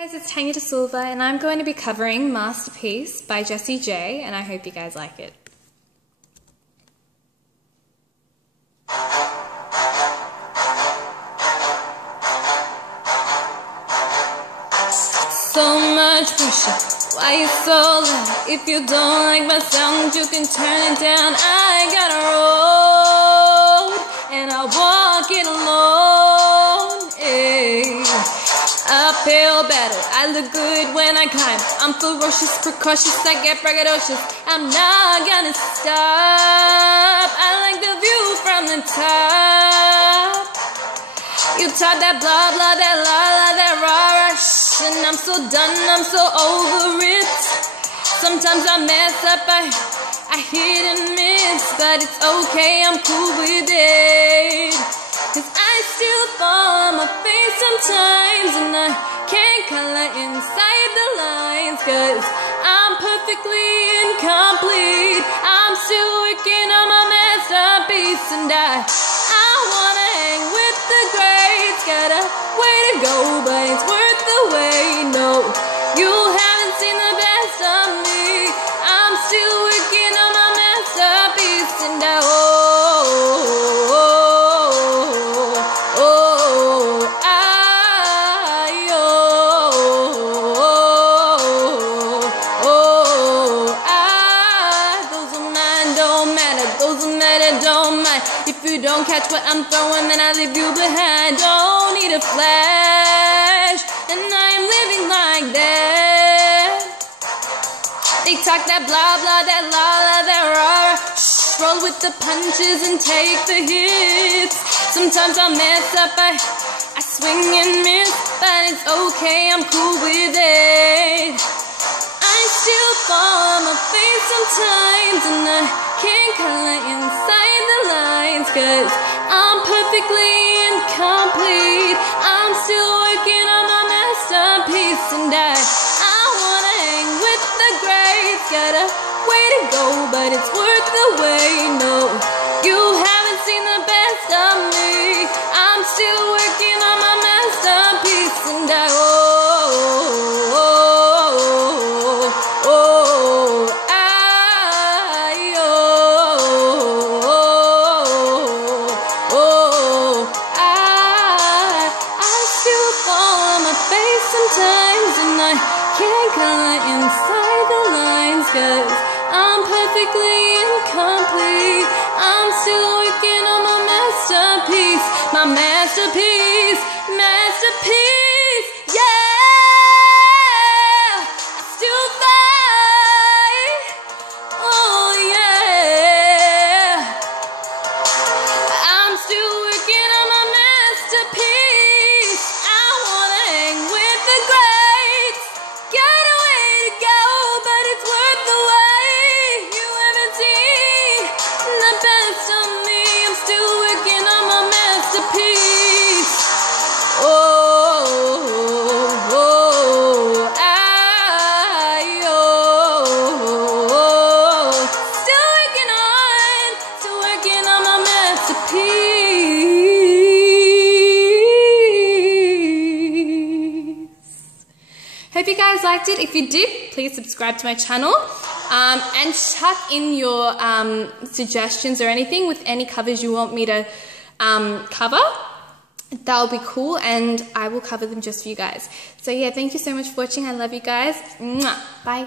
Guys, it's Tanya De Silva and I'm going to be covering Masterpiece by Jessie J, and I hope you guys like it. So much pressure, why you so loud? If you don't like my sound, you can turn it down. I got a road and I walk it alone. Ay. Uphill battle, I look good when I climb. I'm ferocious, precautious, I get braggadocious. I'm not gonna stop. I like the view from the top. You talk that blah blah, that la la, that rah rah, shh, and I'm so done, I'm so over it. Sometimes I mess up, I hit and miss, but it's okay, I'm cool with it. 'Cause I still fall on my face sometimes, and I can't color inside the lines, 'cause I'm perfectly incomplete. I'm still working on my masterpiece, and I wanna hang with the greats. Got a way to go, but it's worth the wait. No, you haven't seen the best of me. I'm still working on my masterpiece, and don't mind. If you don't catch what I'm throwing, then I leave you behind. Don't need a flash, and I am living like that. They talk that blah blah, that la la, that rah. Shh, roll with the punches and take the hits. Sometimes I mess up, I swing and miss, but it's okay, I'm cool with it. I still fall on my face sometimes, and I can't color inside the lines, 'cause I'm perfectly incomplete. I'm still working on my masterpiece, and I wanna hang with the greats. Got a way to go, but it's worth the wait. No, you haven't seen the best of me. I'm still working on my masterpiece, and sometimes, and I can't color inside the lines, 'cause I'm perfectly incomplete. I'm still working on my masterpiece, my masterpiece, masterpiece, yeah. I still fight, oh yeah. I'm still working on my masterpiece. I wanna hang with the greats. Got a way to go, but it's worth the wait. You haven't seen the best of me. I'm still working on my masterpiece. Still working on my masterpiece. Hope you guys liked it. If you did, please subscribe to my channel, and chuck in your suggestions or anything with any covers you want me to cover. That'll be cool, and I will cover them just for you guys. So yeah, thank you so much for watching. I love you guys. Mwah. Bye.